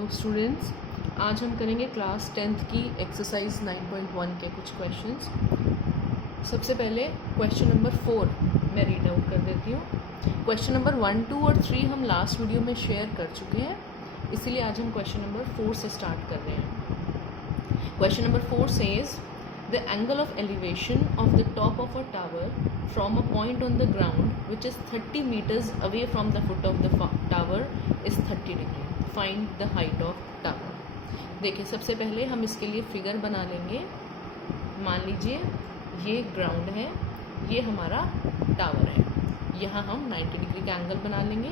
Hello students, आज हम करेंगे क्लास 10th की एक्सरसाइज 9.1 के कुछ क्वेश्चंस। सबसे पहले क्वेश्चन नंबर 4 मैं रीड आउट कर देती हूँ। क्वेश्चन नंबर 1, 2 और 3 हम लास्ट वीडियो में शेयर कर चुके हैं, इसीलिए आज हम क्वेश्चन नंबर 4 से स्टार्ट कर रहे हैं। Question number 4 says the angle of elevation of the top of a tower from a point on the ground which is 30 metres away from the foot of the tower is 30 degree. Find the height of tower. देखिए, सबसे पहले हम इसके लिए figure बना लेंगे। मान लीजिए ये ग्राउंड है, ये हमारा टावर है। यहाँ हम 90 डिग्री का एंगल बना लेंगे।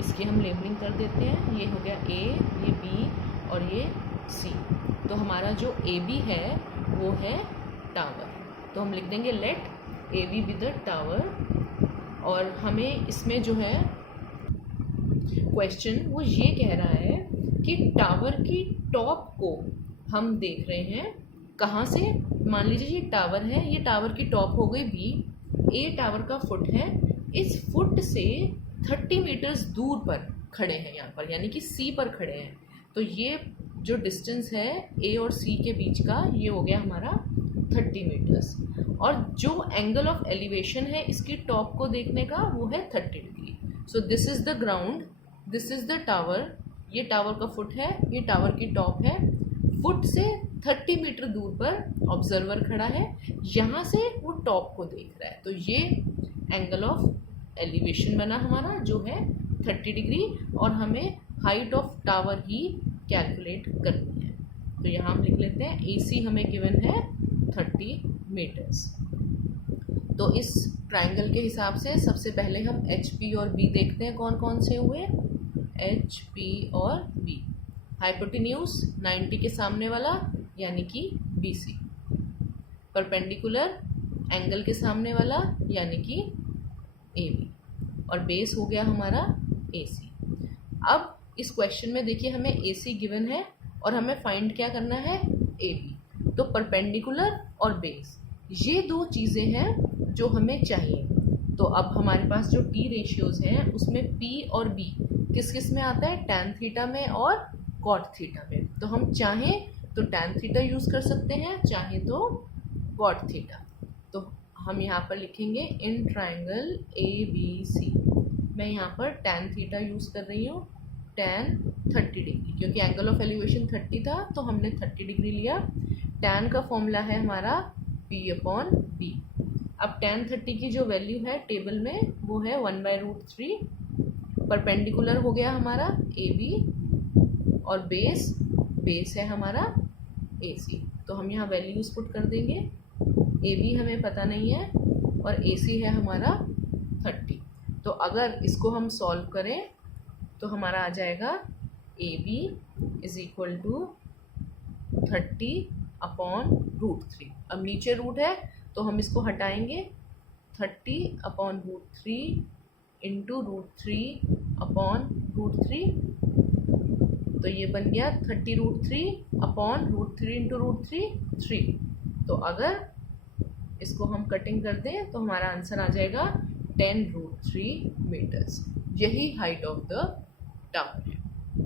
इसकी हम लेबलिंग कर देते हैं। ये हो गया ए, ये बी और ये सी। तो हमारा जो ए बी है वो है टावर। तो हम लिख देंगे let A B be the tower. और हमें इसमें जो है क्वेश्चन वो ये कह रहा है कि टावर की टॉप को हम देख रहे हैं कहाँ से। मान लीजिए ये टावर है, ये टावर की टॉप हो गई बी, ए टावर का फुट है। इस फुट से 30 मीटर्स दूर पर खड़े हैं यहाँ पर, यानी कि सी पर खड़े हैं। तो ये जो डिस्टेंस है ए और सी के बीच का, ये हो गया हमारा 30 मीटर्स। और जो एंगल ऑफ एलिवेशन है इसकी टॉप को देखने का वो है 30 degree. So this is the ground, this is the tower. ये टावर का फुट है, ये टावर की टॉप है। फुट से 30 मीटर दूर पर ऑब्जर्वर खड़ा है, यहाँ से वो टॉप को देख रहा है। तो ये एंगल ऑफ एलिवेशन बना हमारा, जो है 30 डिग्री। और हमें height of tower he calculate करनी है। तो यहाँ हम लिख लेते हैं ए सी हमें गिवन है 30 मीटर्स। तो इस ट्राइंगल के हिसाब से सबसे पहले हम एच पी और बी देखते हैं कौन कौन से हुए। एच पी और बी। हाइपोटेन्यूज 90 के सामने वाला यानी कि बी सी। परपेंडिकुलर एंगल के सामने वाला यानी कि ए बी। और बेस हो गया हमारा ए सी। अब इस क्वेश्चन में देखिए हमें ए सी गिवन है और हमें फाइंड क्या करना है, ए बी। तो परपेंडिकुलर और बेस, ये दो चीज़ें हैं जो हमें चाहिए। तो अब हमारे पास जो टी रेशियोज़ हैं उसमें पी और बी किस किस में आता है, टैन थीटा में और कॉट थीटा में। तो हम चाहें तो टैन थीटा यूज़ कर सकते हैं, चाहें तो कॉट थीटा। तो हम यहाँ पर लिखेंगे in triangle A B C. मैं यहाँ पर टैन थीटा यूज़ कर रही हूँ, टैन 30 डिग्री, क्योंकि एंगल ऑफ एलिवेशन 30 था तो हमने 30 डिग्री लिया। टैन का फॉर्मूला है हमारा पी अपॉन बी। अब टैन 30 की जो वैल्यू है टेबल में वो है 1/√3। परपेंडिकुलर हो गया हमारा ए बी और बेस है हमारा ए सी। तो हम यहाँ वैल्यूज पुट कर देंगे। ए बी हमें पता नहीं है और ए सी है हमारा 30। तो अगर इसको हम सॉल्व करें तो हमारा आ जाएगा A B is equal to 30/√3। अब नीचे रूट है तो हम इसको हटाएंगे। 30/√3 इंटू √3/√3। तो ये बन गया 30√3/√3 इंटू √3 3। तो अगर इसको हम कटिंग कर दें तो हमारा आंसर आ जाएगा 10√3 मीटर्स। यही हाइट ऑफ द टावर है।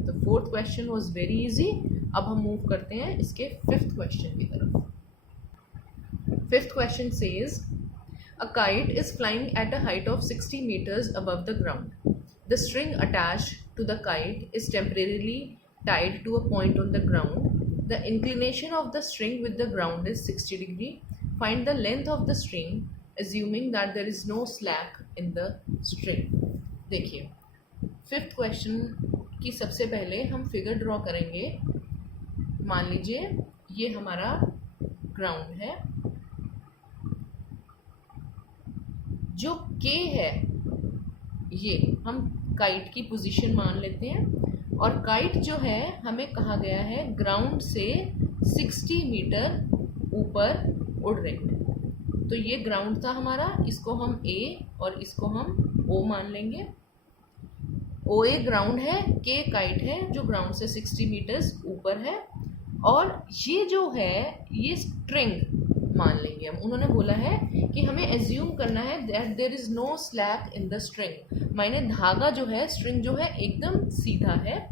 तो fourth question was very easy. अब हम मूव करते हैं इसके फिफ्थ क्वेश्चन की तरफ। Fifth question says a kite is flying at a height of 60 meters above the ground. The string attached to the kite is temporarily tied to a point on the ground. The inclination of the string with the ground is 60 degree. Find the length of the string assuming that there is no slack in the string. देखिए, fifth question की सबसे पहले हम figure draw करेंगे। मान लीजिए ये हमारा ग्राउंड है, जो K है ये हम काइट की पोजीशन मान लेते हैं। और काइट जो है हमें कहा गया है ग्राउंड से 60 मीटर ऊपर उड़ रही है। तो ये ग्राउंड था हमारा, इसको हम A और इसको हम O मान लेंगे। OA ग्राउंड है, K काइट है जो ग्राउंड से 60 मीटर्स ऊपर है। और ये जो है ये स्ट्रिंग मान लेंगे हम। उन्होंने बोला है कि हमें एज्यूम करना है that there is no slack in the string, माने धागा जो है, स्ट्रिंग जो है एकदम सीधा है।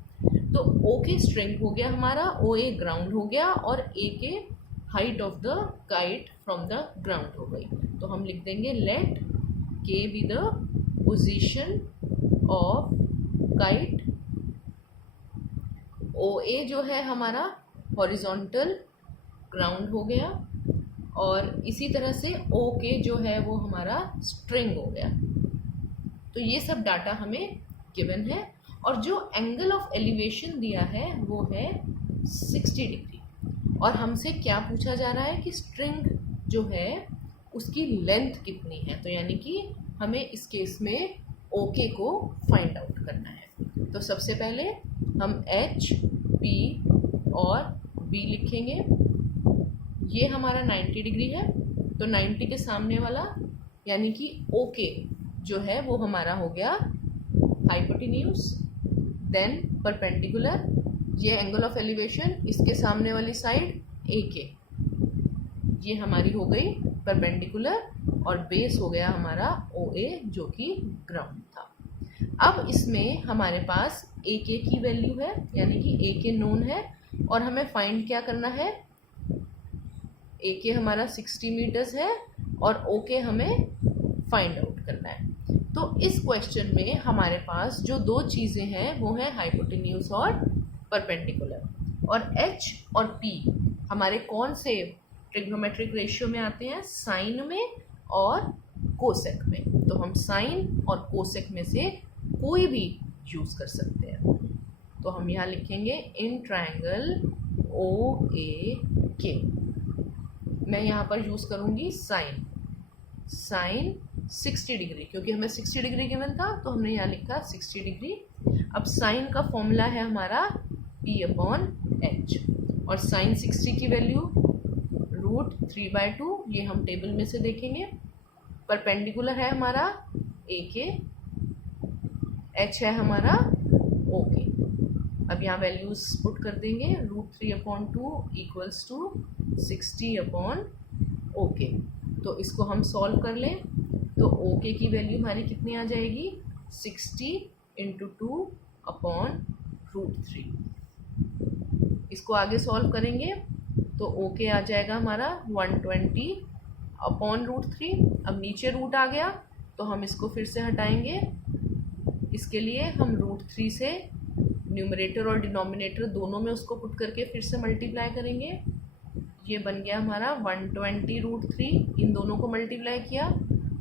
तो ओ के स्ट्रिंग हो गया हमारा, ओ ए ग्राउंड हो गया और A K height of the kite from the ground हो गई। तो हम लिख देंगे let K B the position of kite. O A जो है हमारा हॉरिजॉन्टल ग्राउंड हो गया और इसी तरह से ओ के जो है वो हमारा स्ट्रिंग हो गया। तो ये सब डाटा हमें गिवन है और जो एंगल ऑफ एलिवेशन दिया है वो है 60 डिग्री और हमसे क्या पूछा जा रहा है कि स्ट्रिंग जो है उसकी लेंथ कितनी है। तो यानी कि हमें इस केस में ओके को फाइंड आउट करना है। तो सबसे पहले हम एच, पी और बी लिखेंगे। ये हमारा 90 डिग्री है तो 90 के सामने वाला यानी कि ओके जो है वो हमारा हो गया हाइपोटेन्यूज, देन परपेंडिकुलर, ये एंगल ऑफ एलिवेशन, इसके सामने वाली साइड ए के, ये हमारी हो गई परपेंडिकुलर और बेस हो गया हमारा ओ ए जो कि ग्राउंड था। अब इसमें हमारे पास ए के की वैल्यू है यानी कि ए के नोन है और हमें फाइंड क्या करना है, ए के हमारा 60 मीटर्स है और ओ के हमें फाइंड आउट करना है। तो इस क्वेश्चन में हमारे पास जो दो चीज़ें हैं वो है हाइपोटेन्यूज और परपेंडिकुलर और एच और पी हमारे कौन से ट्रिग्नोमेट्रिक रेशियो में आते हैं, साइन में और कोसेक में। तो हम साइन और कोसेक में से कोई भी यूज़ कर सकते हैं। तो हम यहाँ लिखेंगे इन ट्रायंगल ओ ए के, मैं यहाँ पर यूज़ करूँगी साइन 60 डिग्री क्योंकि हमें 60 डिग्री गिवन था तो हमने यहाँ लिखा 60 डिग्री। अब साइन का फॉर्मूला है हमारा P/H और साइन 60 की वैल्यू √3/2, ये हम टेबल में से देखेंगे। परपेंडिकुलर है हमारा ए के, एच है हमारा ओ के। अब यहाँ वैल्यूज पुट कर देंगे, √3/2 = 60/ओके। तो इसको हम सॉल्व कर लें तो ओके की वैल्यू हमारी कितनी आ जाएगी, 60 × 2/√3। इसको आगे सॉल्व करेंगे तो ओके आ जाएगा हमारा 120/√3। अब नीचे रूट आ गया तो हम इसको फिर से हटाएंगे। इसके लिए हम √3 से न्यूमरेटर और डिनोमिनेटर दोनों में उसको पुट करके फिर से मल्टीप्लाई करेंगे। ये बन गया हमारा 120√3, इन दोनों को मल्टीप्लाई किया।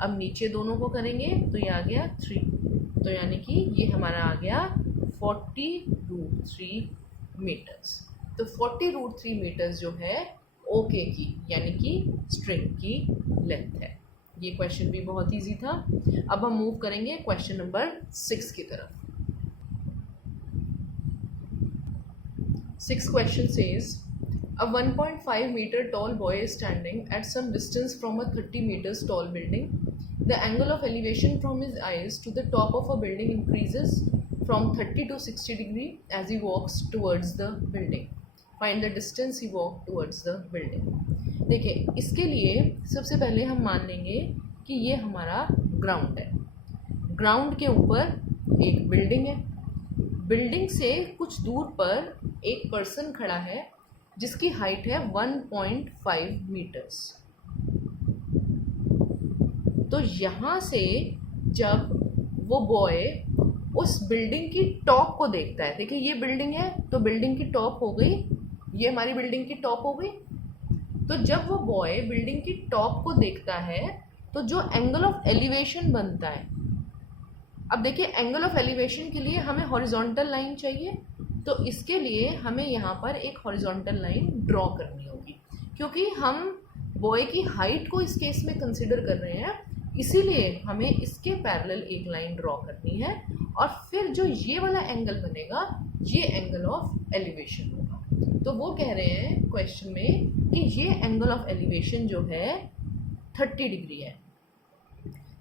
अब नीचे दोनों को करेंगे तो ये आ गया 3, तो यानी कि ये हमारा आ गया 40√3 मीटर्स। तो 40√3 मीटर्स जो है ओके की यानी कि स्ट्रिंग की लेंथ है। ये क्वेश्चन भी बहुत इजी था। अब हम मूव करेंगे क्वेश्चन नंबर 6 की तरफ। 6 question says a 1.5 meter tall boy is standing at some distance from a 30 meters tall building. The angle of elevation from his eyes to the top of a building increases from 30 to 60 degree as he walks towards the building. Find the distance he walked towards the building. देखिए, इसके लिए सबसे पहले हम मान लेंगे कि ये हमारा ग्राउंड है। ग्राउंड के ऊपर एक बिल्डिंग है। बिल्डिंग से कुछ दूर पर एक पर्सन खड़ा है जिसकी हाइट है 1.5 मीटर्स। तो यहाँ से जब वो बॉय उस बिल्डिंग की टॉप को देखता है, देखिए ये बिल्डिंग है तो बिल्डिंग की टॉप हो गई, ये हमारी बिल्डिंग की टॉप हो गई। तो जब वो बॉय बिल्डिंग की टॉप को देखता है तो जो एंगल ऑफ एलिवेशन बनता है, अब देखिए एंगल ऑफ एलिवेशन के लिए हमें हॉरिजॉन्टल लाइन चाहिए, तो इसके लिए हमें यहाँ पर एक हॉरिजॉन्टल लाइन ड्रॉ करनी होगी। क्योंकि हम बॉय की हाइट को इस केस में कंसिडर कर रहे हैं, इसीलिए हमें इसके पैरेलल एक लाइन ड्रॉ करनी है और फिर जो ये वाला एंगल बनेगा ये एंगल ऑफ एलिवेशन होगा। तो वो कह रहे हैं क्वेश्चन में कि ये एंगल ऑफ एलिवेशन जो है 30 डिग्री है।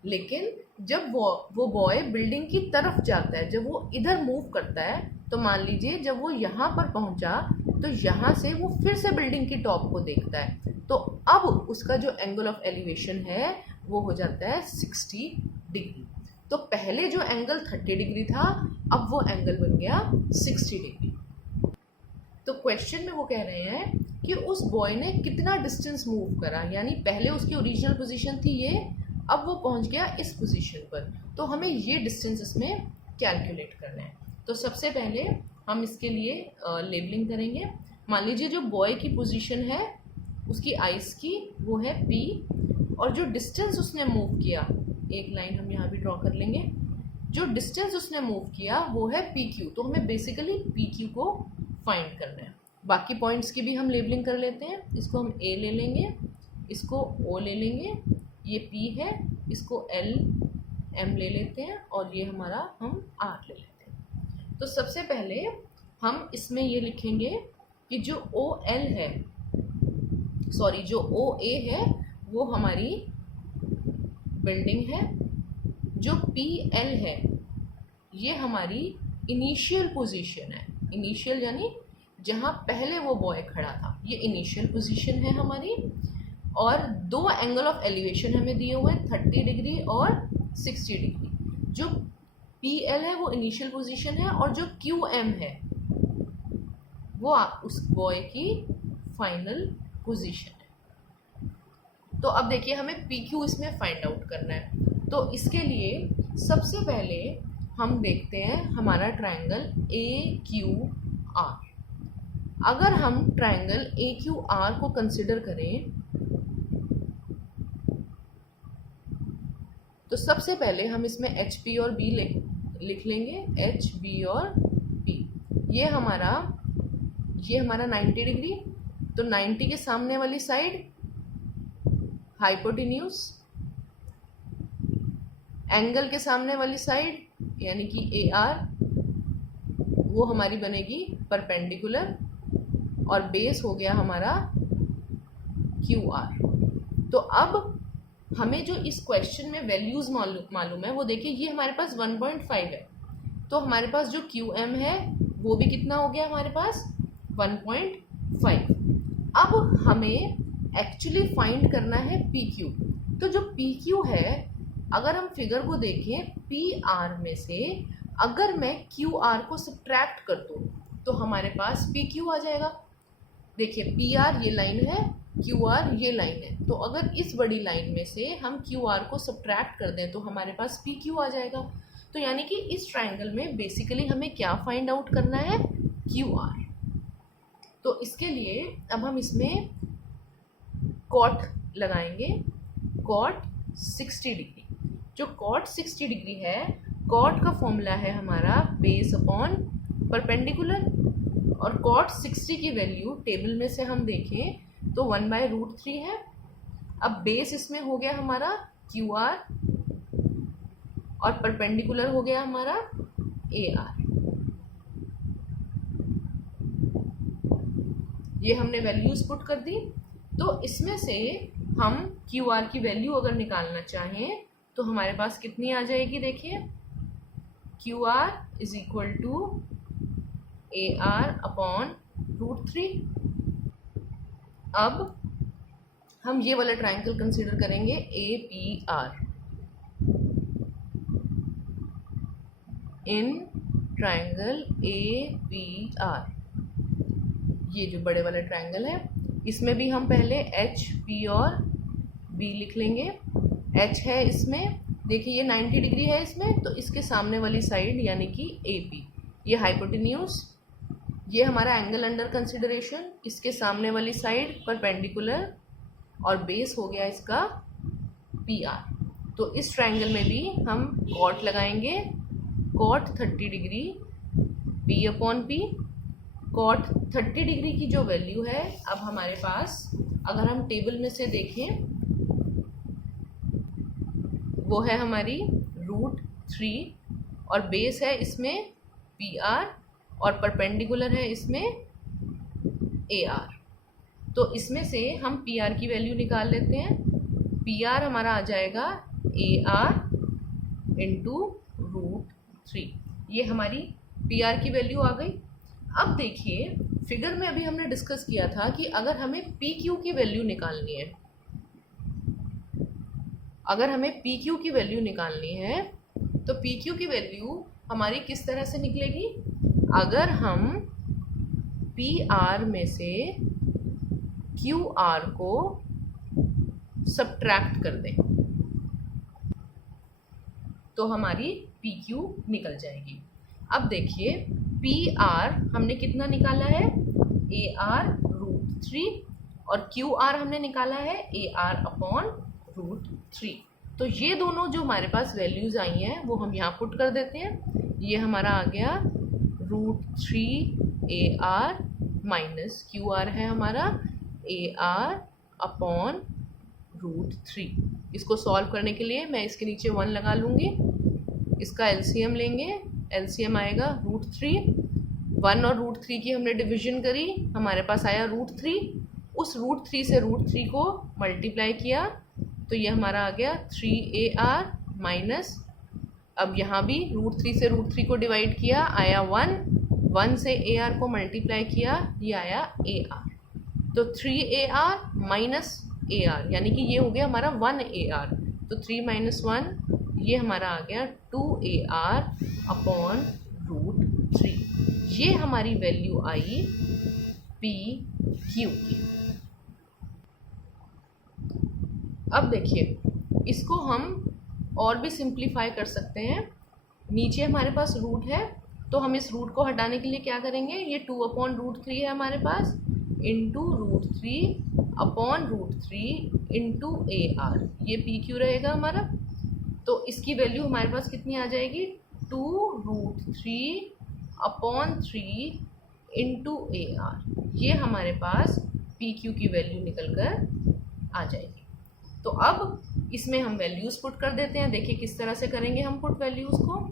लेकिन जब वो बॉय बिल्डिंग की तरफ जाता है, जब वो इधर मूव करता है, तो मान लीजिए जब वो यहाँ पर पहुँचा तो यहाँ से वो फिर से बिल्डिंग की टॉप को देखता है, तो अब उसका जो एंगल ऑफ एलिवेशन है वो हो जाता है 60 डिग्री। तो पहले जो एंगल 30 डिग्री था अब वो एंगल बन गया 60 डिग्री। क्वेश्चन में वो कह रहे हैं कि उस बॉय ने कितना डिस्टेंस मूव करा, यानी पहले उसकी ओरिजिनल पोजीशन थी ये, अब वो पहुंच गया इस पोजीशन पर, तो हमें ये डिस्टेंस इसमें कैलकुलेट करना है। तो सबसे पहले हम इसके लिए लेबलिंग करेंगे। मान लीजिए जो बॉय की पोजीशन है उसकी आइस की वो है P, और जो डिस्टेंस उसने मूव किया, एक लाइन हम यहाँ भी ड्रॉ कर लेंगे, जो डिस्टेंस उसने मूव किया वो है PQ। तो हमें बेसिकली PQ को फाइंड करना है। बाकी पॉइंट्स की भी हम लेबलिंग कर लेते हैं। इसको हम A ले लेंगे, इसको O ले लेंगे, ये P है, इसको L M ले लेते हैं, और ये हमारा हम R ले लेते हैं। तो सबसे पहले हम इसमें ये लिखेंगे कि जो OL है, सॉरी जो OA है वो हमारी बिल्डिंग है, जो PL है ये हमारी इनिशियल पोजीशन है। इनिशियल यानी जहाँ पहले वो बॉय खड़ा था, ये इनिशियल पोजीशन है हमारी। और दो एंगल ऑफ एलिवेशन हमें दिए हुए हैं, 30 डिग्री और 60 डिग्री। जो PL है वो इनिशियल पोजीशन है, और जो QM है वो उस बॉय की फाइनल पोजीशन है। तो अब देखिए हमें PQ इसमें फाइंड आउट करना है। तो इसके लिए सबसे पहले हम देखते हैं हमारा ट्रायंगल AQR। अगर हम ट्रायंगल AQR को कंसिडर करें तो सबसे पहले हम इसमें HP और B लिख लेंगे, HB और B। ये हमारा 90 डिग्री, तो 90 के सामने वाली साइड हाइपोटेन्यूज, एंगल के सामने वाली साइड यानी कि AR वो हमारी बनेगी परपेंडिकुलर, और बेस हो गया हमारा QR। तो अब हमें जो इस क्वेश्चन में वैल्यूज मालूम है वो देखिए, ये हमारे पास 1.5 है, तो हमारे पास जो QM है वो भी कितना हो गया हमारे पास 1.5। अब हमें एक्चुअली फाइंड करना है PQ। तो जो PQ है, अगर हम फिगर को देखें, PR में से अगर मैं QR को सब्ट्रैक्ट कर दूं तो हमारे पास PQ आ जाएगा। देखिए PR ये लाइन है, QR ये लाइन है, तो अगर इस बड़ी लाइन में से हम QR को सब्ट्रैक्ट कर दें तो हमारे पास PQ आ जाएगा। तो यानी कि इस ट्रायंगल में बेसिकली हमें क्या फाइंड आउट करना है, QR। तो इसके लिए अब हम इसमें कॉट लगाएंगे, कॉट 60 डिग्री। जो कॉट 60 डिग्री है, कॉट का फॉर्मूला है हमारा बेस अपॉन परपेंडिकुलर, और कॉट 60 की वैल्यू टेबल में से हम देखें तो 1/√3 है। अब बेस इसमें हो गया हमारा QR और परपेंडिकुलर हो गया हमारा AR। ये हमने वैल्यूज पुट कर दी। तो इसमें से हम QR की वैल्यू अगर निकालना चाहें तो हमारे पास कितनी आ जाएगी, देखिए QR is equal to AR upon √3। अब हम ये वाला ट्रायंगल कंसीडर करेंगे APR। इन ट्रायंगल APR, ये जो बड़े वाला ट्रायंगल है, इसमें भी हम पहले H, P और B लिख लेंगे। H है इसमें, देखिए ये 90 डिग्री है इसमें, तो इसके सामने वाली साइड यानी कि AP, ये हाइपोटेन्यूज, ये हमारा एंगल अंडर कंसिडरेशन, इसके सामने वाली साइड परपेंडिकुलर, और बेस हो गया इसका PR। तो इस ट्रायंगल में भी हम कॉट लगाएंगे, cot 30 degree P upon P। Cot 30 degree की जो वैल्यू है अब हमारे पास, अगर हम टेबल में से देखें, वो है हमारी √3, और बेस है इसमें PR, और परपेंडिकुलर है इसमें AR। तो इसमें से हम PR की वैल्यू निकाल लेते हैं। PR हमारा आ जाएगा AR इंटू √3। ये हमारी PR की वैल्यू आ गई। अब देखिए फिगर में अभी हमने डिस्कस किया था कि अगर हमें PQ की वैल्यू निकालनी है, अगर हमें PQ की वैल्यू निकालनी है तो PQ की वैल्यू हमारी किस तरह से निकलेगी, अगर हम पी आर में से क्यू आर को सब्ट्रैक्ट कर दें तो हमारी पी क्यू निकल जाएगी। अब देखिए पी आर हमने कितना निकाला है, ए आर √3, और क्यू आर हमने निकाला है ए आर अपॉन √3। तो ये दोनों जो हमारे पास वैल्यूज़ आई हैं वो हम यहाँ पुट कर देते हैं। ये हमारा आ गया √3 A R minus Q R है हमारा ए आर अपॉन √3। इसको सॉल्व करने के लिए मैं इसके नीचे 1 लगा लूँगी, इसका एलसीएम लेंगे, एलसीएम आएगा √3। 1 और √3 की हमने डिवीजन करी, हमारे पास आया √3। उस √3 से √3 को मल्टीप्लाई किया तो ये हमारा आ गया 3AR माइनस, अब यहाँ भी √3 से √3 को डिवाइड किया, आया 1 से AR को मल्टीप्लाई किया, ये आया AR। तो 3AR माइनस AR यानी कि ये हो गया हमारा 1AR। तो 3 - 1 ये हमारा आ गया 2AR अपॉन √3। ये हमारी वैल्यू आई पी क्यू की। अब देखिए इसको हम और भी सिंप्लीफाई कर सकते हैं। नीचे हमारे पास रूट है तो हम इस रूट को हटाने के लिए क्या करेंगे, ये 2/√3 है हमारे पास, इंटू √3 अपॉन √3 इंटू AR, ये पी क्यू रहेगा हमारा। तो इसकी वैल्यू हमारे पास कितनी आ जाएगी, 2√3 अपॉन 3 इंटू AR, ये हमारे पास पी क्यू की वैल्यू निकल कर आ जाएगी। तो अब इसमें हम वैल्यूज़ पुट कर देते हैं। देखिए किस तरह से करेंगे हम पुट वैल्यूज़ को।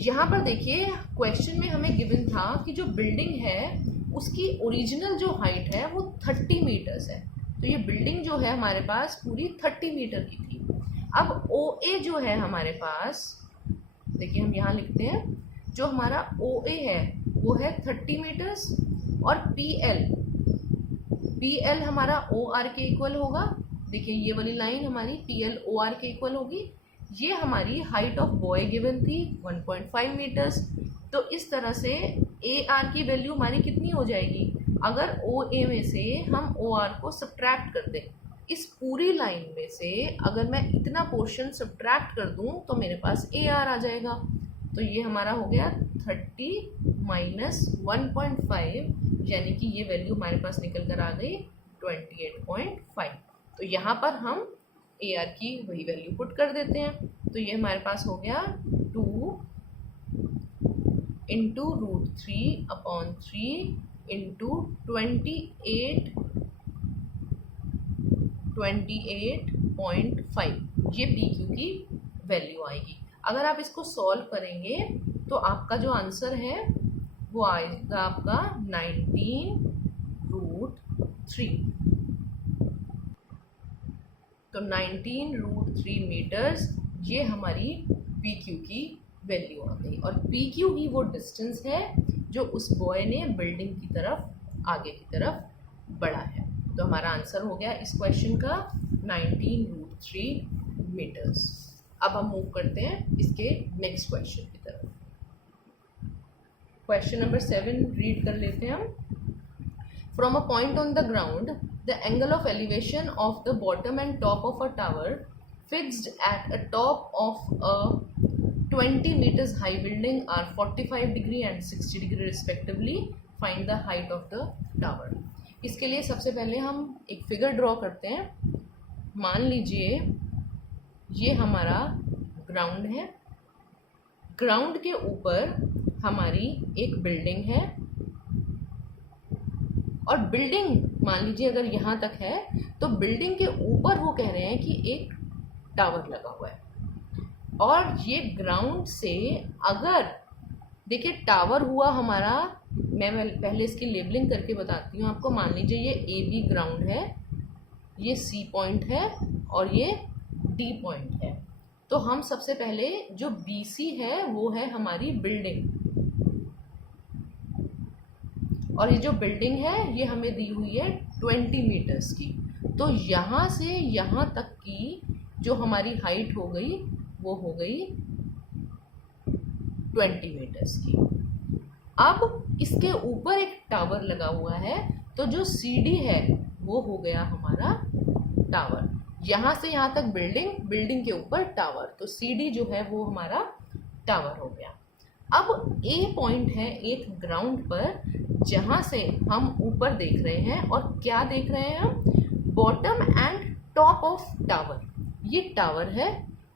यहाँ पर देखिए क्वेश्चन में हमें गिवन था कि जो बिल्डिंग है उसकी ओरिजिनल जो हाइट है वो 30 मीटर्स है। तो ये बिल्डिंग जो है हमारे पास पूरी 30 मीटर की थी। अब OA जो है हमारे पास, देखिए हम यहाँ लिखते हैं, जो हमारा OA है वो है 30 मीटर्स, और PL हमारा OR के इक्वल होगा। देखिए ये वाली लाइन हमारी PL OR के इक्वल होगी। ये हमारी हाइट ऑफ बॉय गिवन थी 1.5 मीटर्स। तो इस तरह से AR की वैल्यू हमारी कितनी हो जाएगी, अगर OA में से हम OR को सब्ट्रैक्ट कर दें, इस पूरी लाइन में से अगर मैं इतना पोर्शन सब्ट्रैक्ट कर दूं तो मेरे पास AR आ जाएगा। तो ये हमारा हो गया 30 - 1.5, यानी कि ये वैल्यू हमारे पास निकल कर आ गई 28.5। तो यहाँ पर हम AR की वही वैल्यू पुट कर देते हैं। तो ये हमारे पास हो गया 2 इंटू √3 अपॉन 3 इंटू 28.5, ये PQ की वैल्यू आएगी। अगर आप इसको सॉल्व करेंगे तो आपका जो आंसर है वो आएगा आपका 19√3। तो 19√3 मीटर्स ये हमारी PQ की वैल्यू आ गई। और PQ ही वो डिस्टेंस है जो उस बॉय ने बिल्डिंग की तरफ आगे की तरफ बढ़ा है। तो हमारा आंसर हो गया इस क्वेश्चन का 19√3 मीटर्स। अब हम मूव करते हैं इसके नेक्स्ट क्वेश्चन की तरफ। क्वेश्चन नंबर 7 रीड कर लेते हैं हम। From a point on the ground the angle of elevation of the bottom and top of a tower fixed at a top of a 20 meters high building are 45 degree and 60 degree respectively. Find the height of the tower. इसके लिए सबसे पहले हम एक figure draw करते हैं। मान लीजिए ये हमारा ग्राउंड है, ग्राउंड के ऊपर हमारी एक बिल्डिंग है, और बिल्डिंग मान लीजिए अगर यहाँ तक है तो बिल्डिंग के ऊपर वो कह रहे हैं कि एक टावर लगा हुआ है। और ये ग्राउंड से अगर देखिए टावर हुआ हमारा, मैं पहले इसकी लेबलिंग करके बताती हूँ आपको। मान लीजिए ये AB ग्राउंड है, ये C पॉइंट है और ये D पॉइंट है। तो हम सबसे पहले जो BC है वो है हमारी बिल्डिंग, और ये जो बिल्डिंग है ये हमें दी हुई है 20 मीटर्स की। तो यहाँ से यहाँ तक की जो हमारी हाइट हो गई वो हो गई 20 मीटर्स की। अब इसके ऊपर एक टावर लगा हुआ है, तो जो CD है वो हो गया हमारा टावर। यहाँ से यहाँ तक बिल्डिंग, बिल्डिंग के ऊपर टावर, तो CD जो है वो हमारा टावर हो गया। अब A पॉइंट है एक ग्राउंड पर, जहाँ से हम ऊपर देख रहे हैं, और क्या देख रहे हैं हम? Bottom and top of tower. ये टावर है,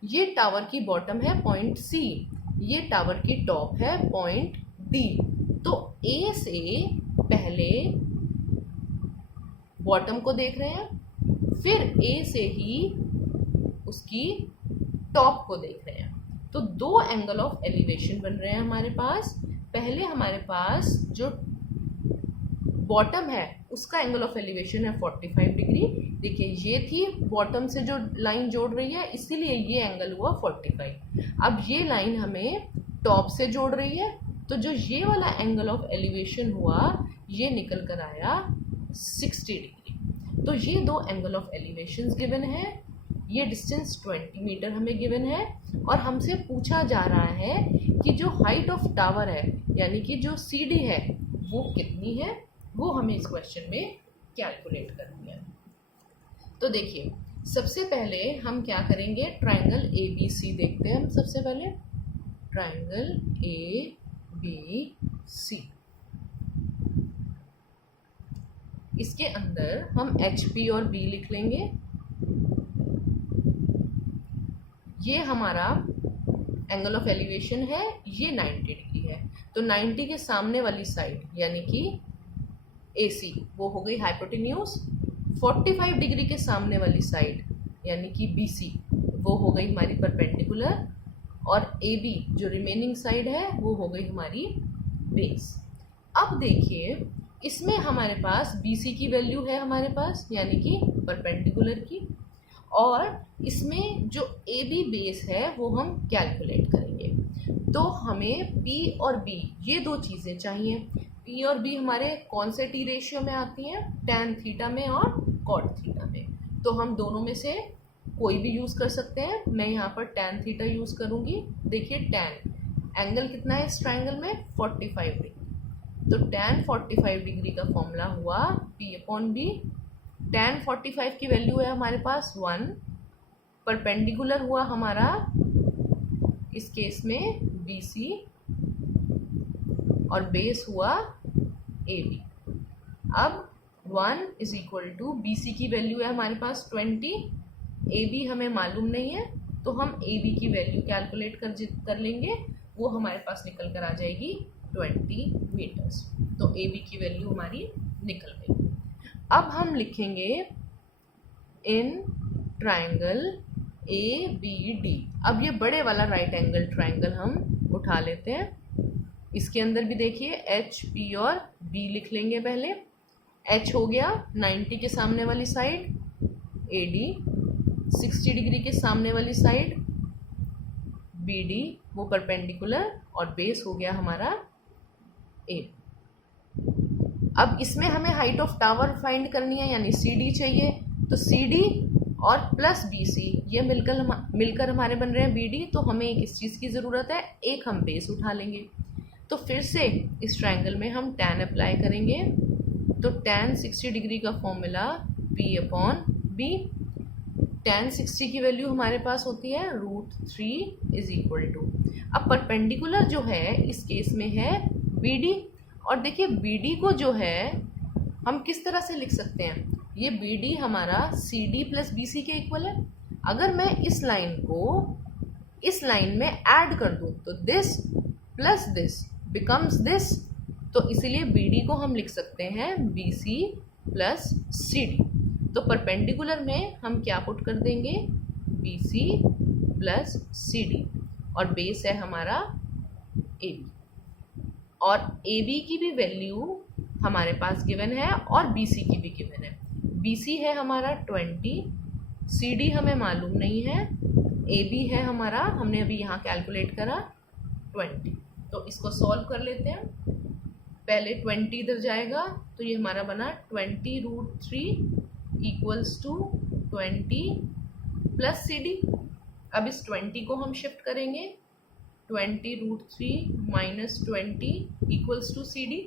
ये टावर की बॉटम है पॉइंट C, ये टावर की टॉप है पॉइंट D। तो A से पहले बॉटम को देख रहे हैं, फिर A से ही उसकी टॉप को देख रहे हैं। तो दो एंगल ऑफ एलिवेशन बन रहे हैं हमारे पास। पहले हमारे पास जो बॉटम है उसका एंगल ऑफ एलिवेशन है 45 डिग्री। देखिए ये थी बॉटम से जो लाइन जोड़ रही है, इसीलिए ये एंगल हुआ 45। अब ये लाइन हमें टॉप से जोड़ रही है, तो जो ये वाला एंगल ऑफ एलिवेशन हुआ ये निकल कर आया 60 डिग्री। तो ये दो एंगल ऑफ एलिवेशंस गिवन है। ये डिस्टेंस 20 मीटर हमें गिवन है, और हमसे पूछा जा रहा है कि जो हाइट ऑफ टावर है, यानी कि जो CD है वो कितनी है, वो हमें इस क्वेश्चन में कैलकुलेट करनी है। तो देखिए सबसे पहले हम क्या करेंगे, ट्रायंगल ABC देखते हैं हम। सबसे पहले ट्रायंगल ABC, इसके अंदर हम HP और B लिख लेंगे। ये हमारा एंगल ऑफ एलिवेशन है, ये 90 डिग्री है, तो 90 के सामने वाली साइड यानी कि AC वो हो गई हाइपोटेन्यूज। 45 डिग्री के सामने वाली साइड यानी कि BC वो हो गई हमारी परपेंडिकुलर, और AB जो रिमेनिंग साइड है वो हो गई हमारी बेस। अब देखिए इसमें हमारे पास BC की वैल्यू है हमारे पास, यानी कि परपेंडिकुलर की, और इसमें जो AB बेस है वो हम कैलकुलेट करेंगे। तो हमें P और B ये दो चीज़ें चाहिए। P और B हमारे कौन से T रेशियो में आती हैं? tan थीटा में और cot थीटा में। तो हम दोनों में से कोई भी यूज़ कर सकते हैं। मैं यहाँ पर tan थीटा यूज़ करूँगी। देखिए tan एंगल कितना है इस ट्रायंगल में? 45 डिग्री। तो tan 45 डिग्री का फॉर्मूला हुआ P/B। tan 45 की वैल्यू है हमारे पास 1। परपेंडिकुलर हुआ हमारा इस केस में BC, और बेस हुआ AB। अब 1 इज इक्वल टू BC की वैल्यू है हमारे पास 20, AB हमें मालूम नहीं है, तो हम AB की वैल्यू कैलकुलेट कर लेंगे। वो हमारे पास निकल कर आ जाएगी 20 मीटर्स। तो AB की वैल्यू हमारी निकल गई। अब हम लिखेंगे इन ट्रायंगल ABD। अब ये बड़े वाला राइट एंगल ट्रायंगल हम उठा लेते हैं। इसके अंदर भी देखिए HP और B लिख लेंगे। पहले H हो गया 90 के सामने वाली साइड, AD 60 डिग्री के सामने वाली साइड, BD वो परपेंडिकुलर, और बेस हो गया हमारा A। अब इसमें हमें हाइट ऑफ टावर फाइंड करनी है, यानी CD चाहिए। तो CD और प्लस BC ये मिलकर हमारे बन रहे हैं BD। तो हमें एक इस चीज़ की ज़रूरत है, एक हम बेस उठा लेंगे। तो फिर से इस ट्रायंगल में हम tan अप्लाई करेंगे। तो tan 60 डिग्री का फॉर्मूला P/B। tan 60 की वैल्यू हमारे पास होती है √3 इज इक्वल टू, अब परपेंडिकुलर जो है इस केस में है BD। और देखिए BD को जो है हम किस तरह से लिख सकते हैं, ये BD हमारा CD प्लस BC के इक्वल है। अगर मैं इस लाइन को इस लाइन में ऐड कर दूं तो this plus this becomes this, तो इसीलिए BD को हम लिख सकते हैं BC प्लस CD। तो परपेंडिकुलर में हम क्या पुट कर देंगे, BC प्लस CD, और बेस है हमारा AB। और AB की भी वैल्यू हमारे पास गिवन है और BC की भी गिवन है। BC है हमारा 20, CD हमें मालूम नहीं है, AB है हमारा, हमने अभी यहाँ कैलकुलेट करा 20। तो इसको सॉल्व कर लेते हैं। पहले 20 इधर जाएगा तो ये हमारा बना 20√3 इक्वल्स टू 20 प्लस CD। अब इस 20 को हम शिफ्ट करेंगे 20√3 minus 20 equals to C D.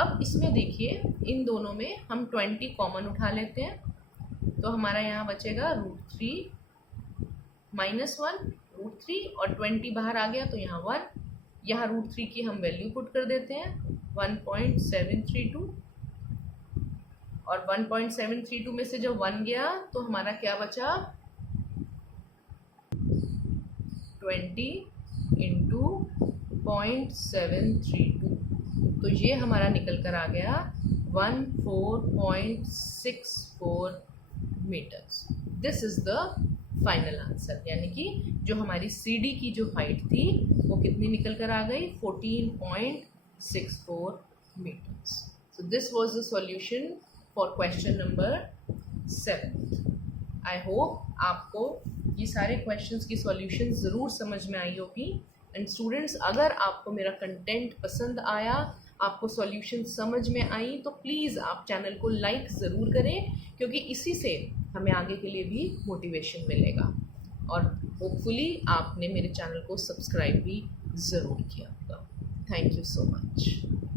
अब इसमें देखिए इन दोनों में हम 20 कॉमन उठा लेते हैं, तो हमारा यहाँ बचेगा √3 माइनस 1 √3 और 20 बाहर आ गया तो यहाँ 1, यहाँ √3 की हम वैल्यू पुट कर देते हैं 1.732 और 1.732 में से जब 1 गया तो हमारा क्या बचा 20 इंटू 0.732, तो ये हमारा निकल कर आ गया 14.64 metres. This is the final answer, यानी कि जो हमारी सी डी की जो हाइट थी वो कितनी निकल कर आ गई 14.64 metres. So this was the solution for question number 7। I hope आपको ये सारे क्वेश्चंस की सॉल्यूशन ज़रूर समझ में आई होगी। एंड स्टूडेंट्स, अगर आपको मेरा कंटेंट पसंद आया, आपको सॉल्यूशन समझ में आई, तो प्लीज़ आप चैनल को लाइक ज़रूर करें, क्योंकि इसी से हमें आगे के लिए भी मोटिवेशन मिलेगा। और होपफुली आपने मेरे चैनल को सब्सक्राइब भी ज़रूर किया होगा। Thank you so much.